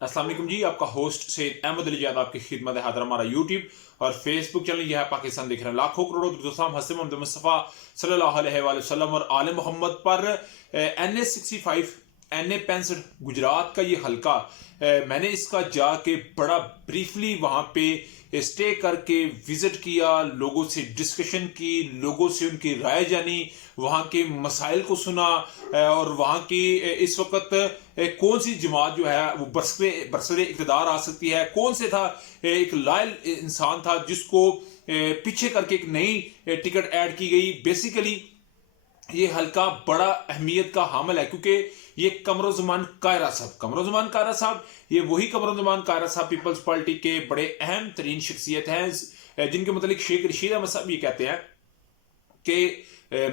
अस्सलाम वालेकुम जी, आपका होस्ट सैयद अहमद अली जाद आपकी खिदमत है हाजिर। हमारा यूट्यूब और फेसबुक चैनल यह है पाकिस्तान देख रहे हैं लाखों करोड़ों दुरुस्ताम हसन मोहम्मद मुस्तफ़ा सल्लल्लाहु अलैहि वसल्लम और आले मोहम्मद पर NA65 NA65 गुजरात का ये हल्का मैंने इसका जाके बड़ा ब्रीफली वहाँ पे स्टे करके विजिट किया, लोगों से डिस्कशन की, लोगों से उनकी राय जानी, वहाँ के मसाइल को सुना और वहाँ की इस वक्त कौन सी जमात जो है वो बरसरे इक़्तिदार आ सकती है, कौन से था एक लायल इंसान था जिसको पीछे करके एक नई टिकट ऐड की गई। बेसिकली ये हल्का बड़ा अहमियत का हामिल है क्योंकि ये कमरुज़्ज़मान कायरा साहब ये वही कमरुज़्ज़मान कायरा साहब पीपल्स पार्टी के बड़े अहम तरीन शख्सियत हैं जिनके मतलब शेख रशीद अहमद साहब ये कहते हैं कि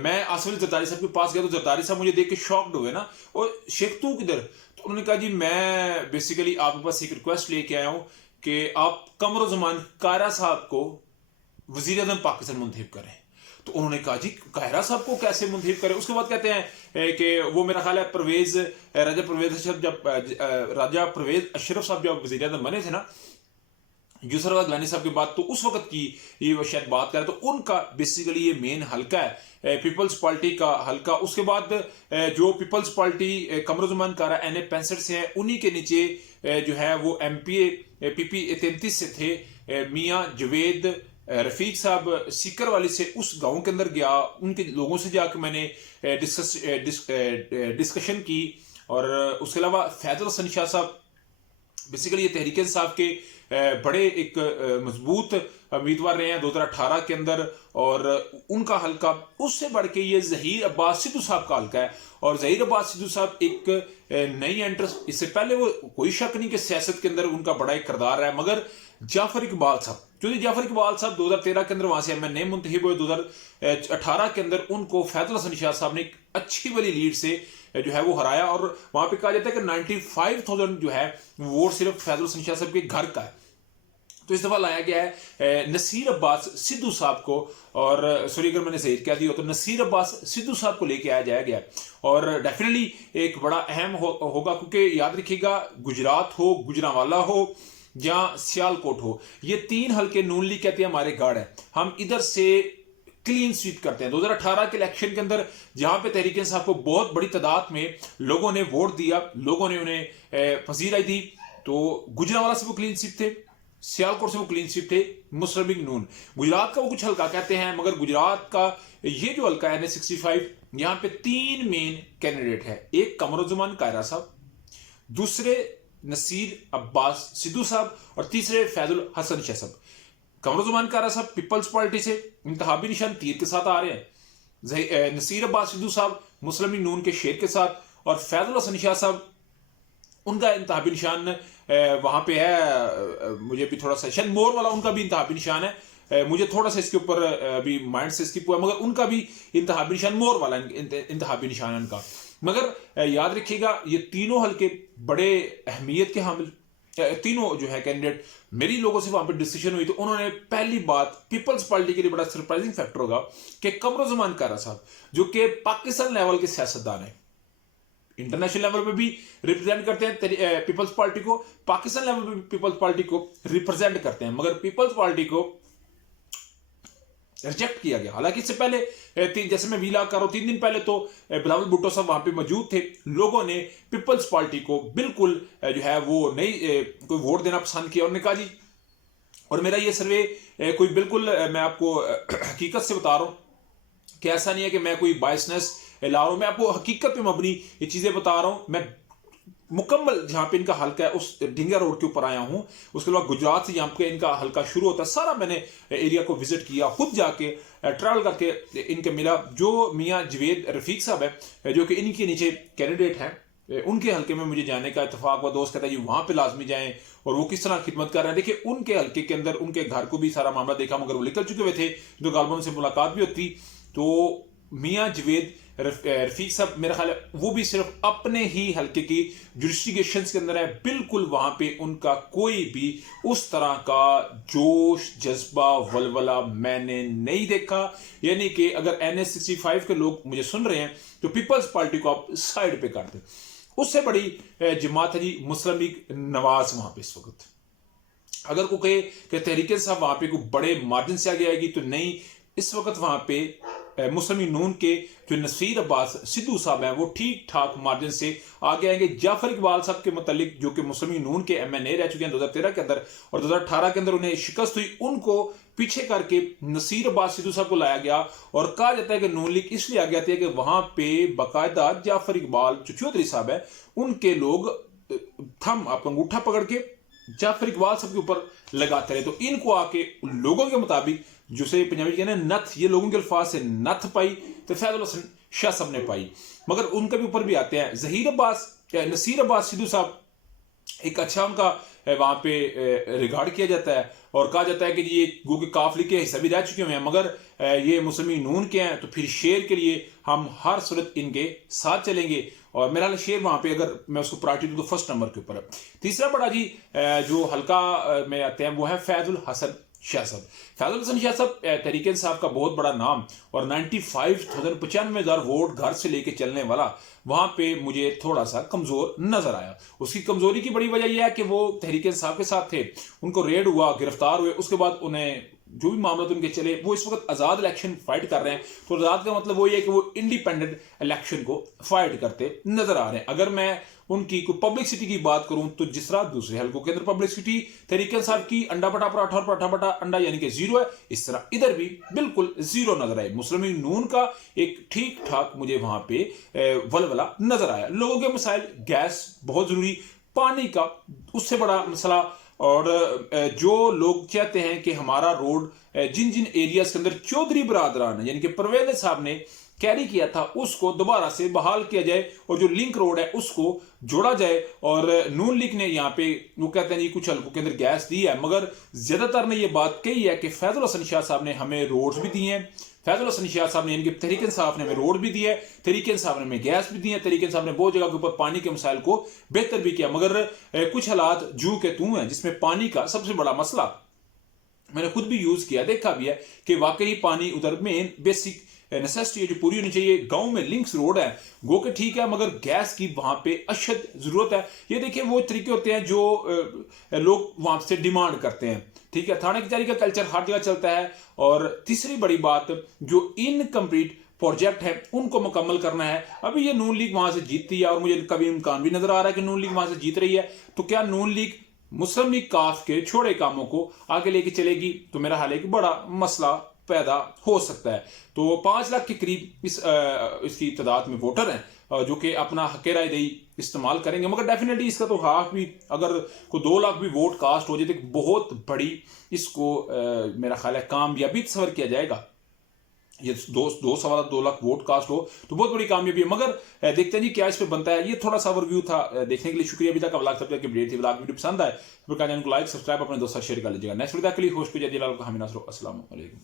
मैं आसिफ अली जरदारी साहब के पास गया तो जरदारी साहब मुझे देख के शॉक्ड हुए ना, और शेख तू किधर? तो उन्होंने कहा जी मैं बेसिकली आपके पास एक रिक्वेस्ट लेके आया हूँ कि आप कमरुज़्ज़मान कायरा साहब को वज़ीर आज़म पाकिस्तान मुंतखब करें। तो उन्होंने कहा जी कायरा साहब को कैसे मुंतखब करें? उसके बाद कहते हैं कि वो मेरा ख्याल है राजा परवेज अशरफ साहब जब वज़ीर आज़म बने थे ना यूसर गलानी साहब के बाद, तो उस वक्त की ये वो शायद बात करें तो उनका बेसिकली ये मेन हल्का है पीपल्स पार्टी का हल्का। उसके बाद जो पीपल्स पार्टी कमरुज़्ज़मान कायरा NA65 से है उन्हीं के नीचे जो है वो MPA PP 33 से थे मियाँ जवेद रफीक साहब सीकर वाली से। उस गांव के अंदर गया, उनके लोगों से जाकर मैंने डिस्कशन की। और उसके अलावा फैजल हसन शाह साहब बेसिकली ये तहरीक इंसाफ के बड़े एक मजबूत उम्मीदवार रहे हैं 2018 के अंदर, और उनका हल्का उससे बढ़ के ये ज़हीर अब्बास सिद्धू साहब का हल्का है। और ज़हीर अब्बास सिद्धू साहब एक नई एंट्रेंस, इससे पहले वो कोई शक नहीं कि सियासत के अंदर उनका बड़ा एक किरदार है, मगर जाफर इकबाल साहब क्योंकि जाफर इकबाल साहब 2013 के अंदर वहां से MNA मुंतखब हुए, 2018 के अंदर उनको फैजल हसन शाह साहब ने एक अच्छी वाली लीड से जो है वो हराया। और वहां पे कहा जाता है कि 95,000 जो है वोट सिर्फ फैजल हसन शाह साहब के घर का है। तो इस दफा लाया गया है नसीर अब्बास सिद्धू साहब को, और सॉरी अगर मैंने सही कह दिया तो नसीर अब्बास सिद्धू साहब को लेके आया गया और डेफिनेटली एक बड़ा अहम होगा क्योंकि याद रखिएगा गुजरात हो, गुजरांवाला हो या सियालकोट हो, ये तीन हल्के नून लीग कहते हैं हमारे गढ़ है। हम इधर से क्लीन स्वीप करते हैं। 2018 के इलेक्शन के अंदर जहां पे तहरीक इंसाफ को बहुत बड़ी तादाद में लोगों ने वोट दिया, लोगों ने उन्हें पसीराई दी, तो गुजरांवाला से वो क्लीन स्वीप थे, सियालकोट से वो क्लीन स्वीप थे, मुस्लिम नून। गुजरात का वो कुछ हल्का कहते हैं, मगर गुजरात का ये जो हल्का है NA65 यहाँ पे तीन मेन कैंडिडेट है। एक कमरुज़्ज़मान कायरा साहब, दूसरे नसीर अब्बास सिद्धू साहब और तीसरे फैजुल हसन शाह साहब। कमरुज़्ज़मान कायरा साहब पीपल्स पार्टी से इंतखाबी निशान तीर के साथ आ रहे हैं, नसीर अब्बास सिद्धू साहब मुस्लिम नून के शेर के साथ, और फैजुल हसन शाह साहब उनका इंतखाबी निशान वहां पे है, मुझे भी थोड़ा सा शायद मोर वाला उनका भी इंतखाबी निशान है, मुझे थोड़ा सा इसके ऊपर अभी माइंड से स्किप हुआ, मगर उनका भी इंतखाबी निशान मोर वाला इंतखाबी निशान है उनका। मगर याद रखिएगा ये तीनों हल्के बड़े अहमियत के हामिल, तीनों जो है कैंडिडेट। मेरी लोगों से वहां पर डिस्कशन हुई तो उन्होंने पहली बात पीपल्स पार्टी के लिए बड़ा सरप्राइजिंग फैक्टर होगा कि कमरुज़्ज़मान कायरा साहब जो कि पाकिस्तान लेवल के सियासतदान है, इंटरनेशनल लेवल पे भी रिप्रेजेंट करते हैं पीपल्स पार्टी को, पाकिस्तान लेवल पे भी पीपल्स पार्टी को रिप्रेजेंट करते हैं, मगर पीपल्स पार्टी को रिजेक्ट किया गया। हालांकि इससे पहले जैसे मैं वीला कर रहा हूं 3 दिन पहले तो बिलावल भुट्टो साहब वहां पे मौजूद थे, लोगों ने पीपल्स पार्टी को बिल्कुल जो है वो नहीं कोई वोट देना पसंद किया। उन्होंने कहा जी, और मेरा ये सर्वे कोई बिल्कुल मैं आपको हकीकत से बता रहा हूं कि ऐसा नहीं है कि मैं कोई बायसनेस ला रहा हूं, मैं आपको हकीकत पे मबनी ये चीजें बता रहा हूं। मैं मुकम्मल जहां पे इनका हल्का है उस ढिंगा रोड के ऊपर आया हूं, उसके बाद गुजरात से जहां पे इनका हल्का शुरू होता है सारा मैंने एरिया को विजिट किया, खुद जाके ट्रैवल करके इनके मिला। जो मियाँ जवेद रफीक साहब है जो कि इनके नीचे कैंडिडेट हैं, उनके हल्के में मुझे जाने का इत्तेफाक हुआ। दोस्त कहता है जी वहां पे लाजमी जाएं, और वो किस तरह खिदमत कर रहे हैं। देखिए उनके हल्के के अंदर उनके घर को भी सारा मामला देखा, मगर वो निकल चुके हुए थे, जो गालबन से मुलाकात भी होती। तो मियाँ जवेद रफीक साहब मेरा ख्याल है वो भी सिर्फ अपने ही हल्के की जुरिस्डिक्शंस के अंदर है, बिल्कुल वहां पे उनका कोई भी उस तरह का जोश जज्बा वलवला मैंने नहीं देखा। यानी कि अगर NA65 के लोग मुझे सुन रहे हैं तो पीपल्स पार्टी को आप साइड पे कर दें। उससे बड़ी जमात है जी मुस्लिम लीग नवाज वहां पे इस वक्त। अगर को कहे कि तहरीक इंसाफ वहां पे कोई बड़े मार्जिन से आगे आएगी तो नहीं, इस वक्त वहां पे मुस्लिम लीग नून के जो नसीर अब्बास सिद्धू साहब हैं वो ठीक ठाक मार्जिन से आगे आएंगे। जाफर इकबाल साहब के मतलब जो कि मुस्लिम लीग नून के MNA रह चुके हैं 2013 के अंदर और 2018 के अंदर उन्हें शिकस्त हुई, उनको पीछे करके नसीर अब्बास सिद्धू साहब को लाया गया और कहा जाता है कि नून लीग इसलिए आगे आती है कि वहां पे बाकायदा जाफर इकबाल जो चौधरी साहब है उनके लोग थम आप अंगूठा पकड़ के जाफर इकबाल साहब के ऊपर लगाते रहे। तो इनको आके लोगों के मुताबिक जिसे पंजाबी कहते हैं नथ, ये लोगों के अल्फाज से नथ पाई तो फैजुल हसन शाह साहब ने पाई। मगर उनके भी ऊपर भी आते हैं जहीर अब्बास नसीर अब्बास सिद्धू साहब, एक अच्छा उनका वहां पे रिगार्ड किया जाता है और कहा जाता है कि ये गो के काफिले के हिस्सा भी रह चुके हुए हैं, मगर ये मुस्लिम लीग नून के हैं तो फिर शेर के लिए हम हर सूरत इनके साथ चलेंगे। और मेरा हाल शेर वहां पे अगर मैं उसको प्रायोरिटी दूं तो फर्स्ट नंबर के ऊपर है। तीसरा बड़ा जी जो हल्का में आते हैं वो है फैजुल हसन शाह साहब। फैजुल हसन शाह साहब तहरीक इंसाफ का बहुत बड़ा नाम और 95,000 वोट घर से लेके चलने वाला वहां पे मुझे थोड़ा सा कमजोर नजर आया। उसकी कमजोरी की बड़ी वजह यह है कि वो तहरीक इंसाफ के साथ थे, उनको रेड हुआ, गिरफ्तार हुए, उसके बाद उन्हें जो भी मामला उनके चले वो इस वक्त आजाद इलेक्शन फाइट कर रहे हैं। तो आजाद का मतलब वो ये है कि वो इंडिपेंडेंट इलेक्शन को फाइट करते नजर आ रहे हैं। अगर मैं उनकी कोई पब्लिसिटी की बात करूं तो जिस तरह दूसरे हलकों के अंदर पब्लिसिटी तहरीक इंसाफ की अंडा बटा पराठा और पराठा बटा अंडा यानी कि 0 है, इस तरह इधर भी बिल्कुल 0 नजर आए। मुस्लिम लीग नून का एक ठीक ठाक मुझे वहां पे वलवला नजर आया। लोगों के मसाइल, गैस बहुत जरूरी, पानी का उससे बड़ा मसला, और जो लोग चाहते हैं कि हमारा रोड जिन जिन एरियाज के अंदर चौधरी बरादरान यानी कि परवेज साहब ने कैरी किया था उसको दोबारा से बहाल किया जाए और जो लिंक रोड है उसको जोड़ा जाए। और नून लीग ने यहाँ पे वो कहते हैं जी कुछ हल्कों के अंदर गैस दी है, मगर ज्यादातर ने ये बात कही है कि फैजुल हसन शाह साहब ने हमें रोड्स भी दिए हैं, फैजुल हसन शाह साहब ने यानी कि तहरीक इंसाफ ने हमें रोड भी दिया है, तहरीक इंसाफ ने हमें गैस भी दी है, तहरीक इंसाफ ने बहुत जगह के ऊपर पानी के मसाइल को बेहतर भी किया। मगर कुछ हालात जू के तू हैं जिसमें पानी का सबसे बड़ा मसला मैंने खुद भी यूज किया, देखा भी है कि वाकई पानी उधर मेन बेसिक नेसेसिटी जो पूरी होनी चाहिए। गांव में लिंक्स रोड है गो के ठीक है, मगर गैस की वहां पे अशद जरूरत है। ये देखिए वो तरीके होते हैं जो लोग वहां से डिमांड करते हैं, ठीक है। थाना कचहरी का कल्चर हर जगह चलता है। और तीसरी बड़ी बात जो इनकम्प्लीट प्रोजेक्ट है उनको मुकम्मल करना है। अभी ये नून लीग वहां से जीतती है और मुझे कभी इम्कान भी नजर आ रहा है कि नून लीग वहां से जीत रही है, तो क्या नून लीग मुस्लिम लीग काफ के छोड़े कामों को आगे लेके चलेगी? तो मेरा हाल है कि बड़ा मसला पैदा हो सकता है। तो 5 लाख के करीब इसकी तादाद में वोटर हैं जो कि अपना हक राय दही इस्तेमाल करेंगे, मगर डेफिनेटली इसका तो हाफ भी अगर कोई 2 लाख भी वोट कास्ट हो जाए तो बहुत बड़ी इसको मेरा ख्याल है कामयाबी तस्वर किया जाएगा। ये 2 लाख वोट कास्ट हो तो बहुत बड़ी कामयाबी है। मगर देखते हैं जी क्या इस पे बनता है। ये थोड़ा सा ओवरव्यू था, देखने के लिए शुक्रिया। अभी तक व्लॉग सब्सक्राइब की थी, व्लॉग वीडियो पसंद आए तो चैनल को लाइक सब्सक्राइब अपने दोस्तों शेयर कर लीजिएगा। नेक्स्ट वीडियो के लिए होस्ट कीजिए। अस्सलाम वालेकुम।